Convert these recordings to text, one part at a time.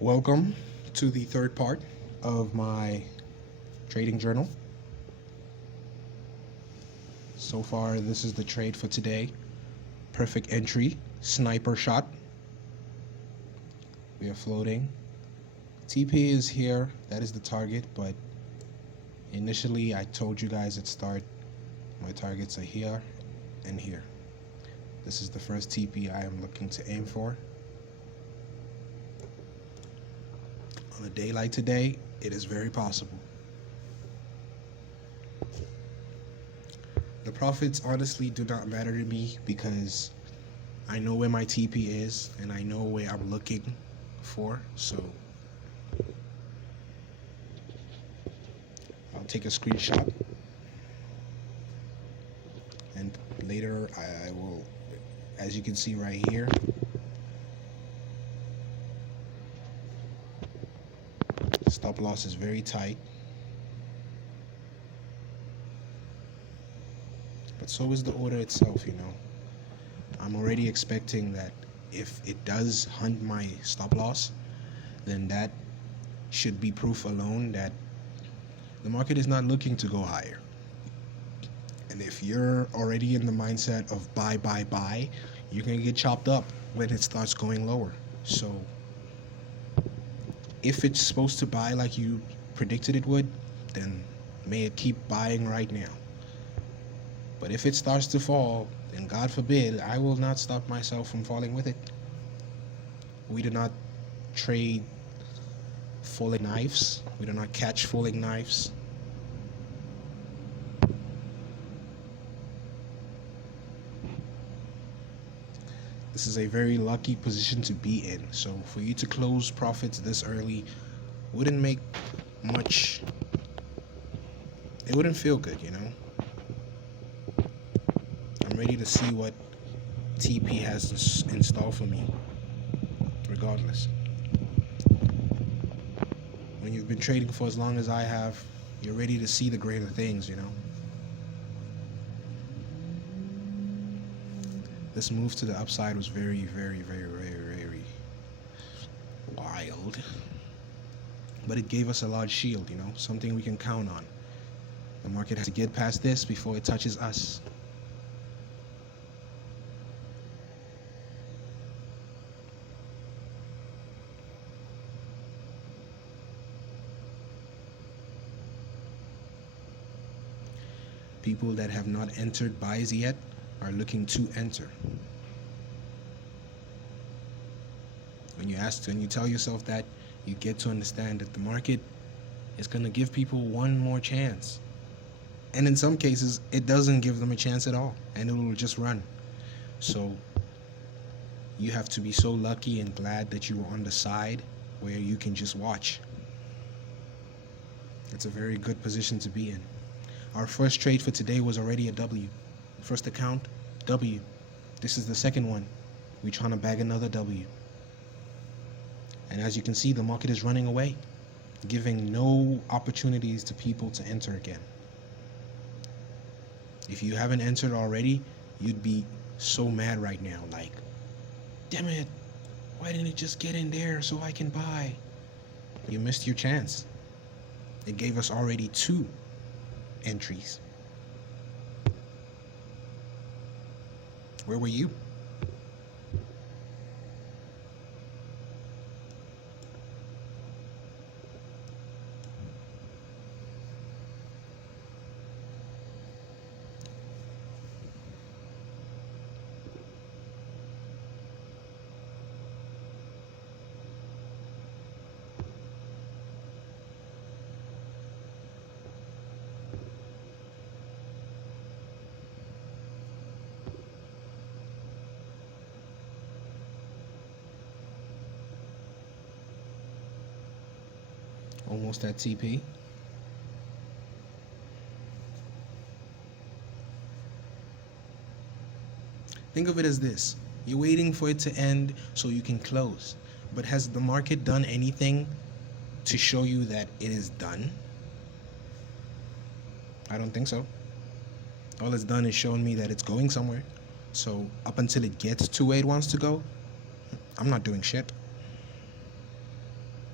Welcome to the third part of my trading journal. So far, this is the trade for today. Perfect entry, sniper shot. We are floating. TP is here, that is the target, but initially I told you guys at start, my targets are here and here. This is the first TP I am looking to aim for. On a day like today, it is very possible. The profits honestly do not matter to me because I know where my TP is and I know where I'm looking for, so I'll take a screenshot and later I will, as you can see right here, stop loss is very tight, but so is the order itself. I'm already expecting that if it does hunt my stop loss, then that should be proof alone that the market is not looking to go higher. And if you're already in the mindset of buy, you're gonna get chopped up when it starts going lower. So if it's supposed to buy like you predicted it would, then may it keep buying right now. But if it starts to fall, then God forbid, I will not stop myself from falling with it. We do not trade falling knives. We do not catch falling knives. This is a very lucky position to be in. So for you to close profits this early wouldn't make much, it wouldn't feel good, I'm ready to see what TP has in store for me, regardless. When you've been trading for as long as I have, you're ready to see the greater things, This move to the upside was very wild. But it gave us a large shield, something we can count on. The market has to get past this before it touches us. People that have not entered buys yet are looking to enter. When you tell yourself that, you get to understand that the market is going to give people one more chance. And in some cases, it doesn't give them a chance at all, and it will just run. So you have to be so lucky and glad that you were on the side where you can just watch. It's a very good position to be in. Our first trade for today was already a W. First account, W. This is the second one. We're trying to bag another W. And as you can see, the market is running away, giving no opportunities to people to enter again. If you haven't entered already, you'd be so mad right now, like, damn it, why didn't it just get in there so I can buy? You missed your chance. It gave us already 2 entries. Where were you? Almost at TP. Think of it as this. You're waiting for it to end so you can close. But has the market done anything to show you that it is done? I don't think so. All it's done is shown me that it's going somewhere. So up until it gets to where it wants to go, I'm not doing shit.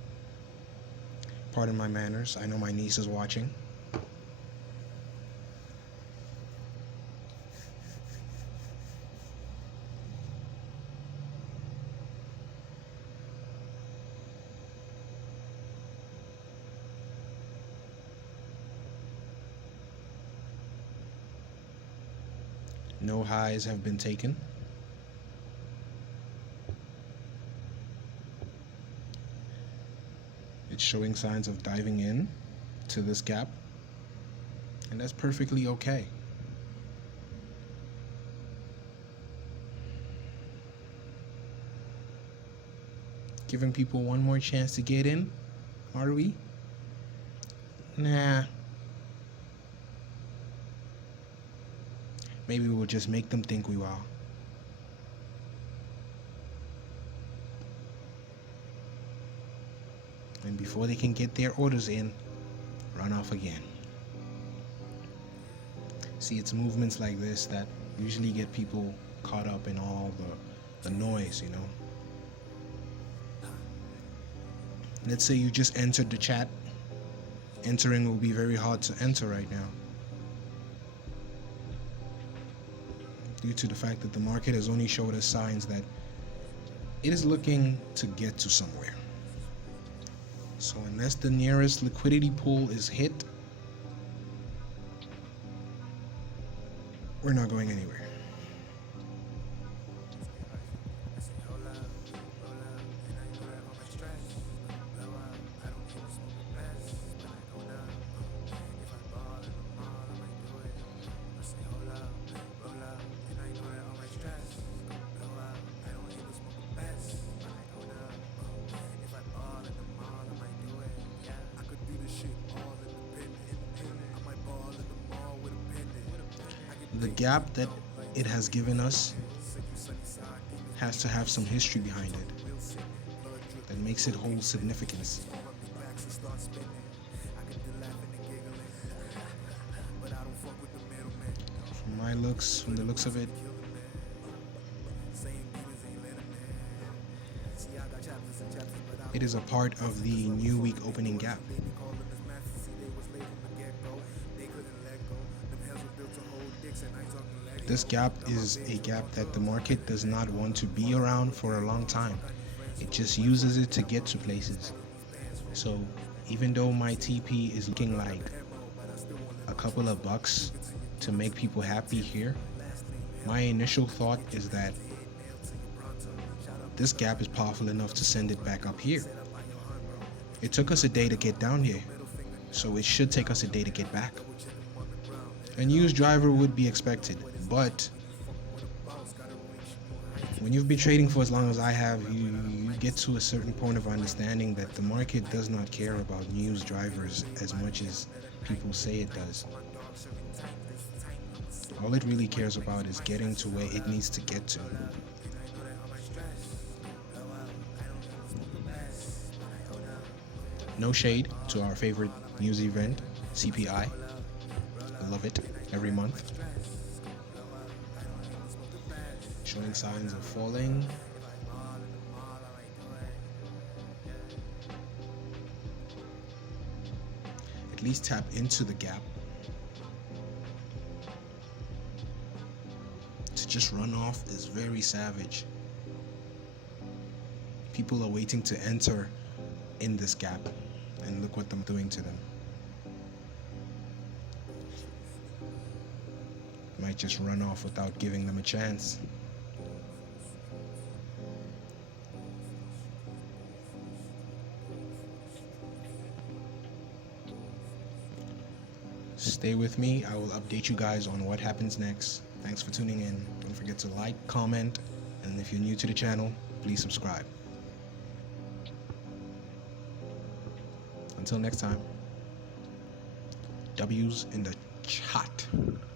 pardon my manners. I know my niece is watching. No highs have been taken. It's showing signs of diving in to this gap, and that's perfectly okay. Giving people one more chance to get in, are we? Nah. Maybe we'll just make them think we are. And before they can get their orders in, run off again. See, it's movements like this that usually get people caught up in all the noise, you know. Let's say you just entered the chat. Entering will be very hard to enter right now, due to the fact that the market has only showed us signs that it is looking to get to somewhere. So unless the nearest liquidity pool is hit, we're not going anywhere. The gap that it has given us has to have some history behind it that makes it hold significance. From the looks of it, it is a part of the new week opening gap. This gap is a gap that the market does not want to be around for a long time. It just uses it to get to places. So even though my TP is looking like a couple of bucks to make people happy here, my initial thought is that this gap is powerful enough to send it back up here. It took us a day to get down here, so it should take us a day to get back. A news driver would be expected, but when you've been trading for as long as I have, you get to a certain point of understanding that the market does not care about news drivers as much as people say it does. All it really cares about is getting to where it needs to get to. No shade to our favorite news event, CPI. I love it every month. Showing signs of falling. At least tap into the gap. To just run off is very savage. People are waiting to enter in this gap, and look what I'm doing to them. Might just run off without giving them a chance. Stay with me. I will update you guys on what happens next. Thanks for tuning in. Don't forget to like, comment, and if you're new to the channel, please subscribe. Until next time, W's in the chat.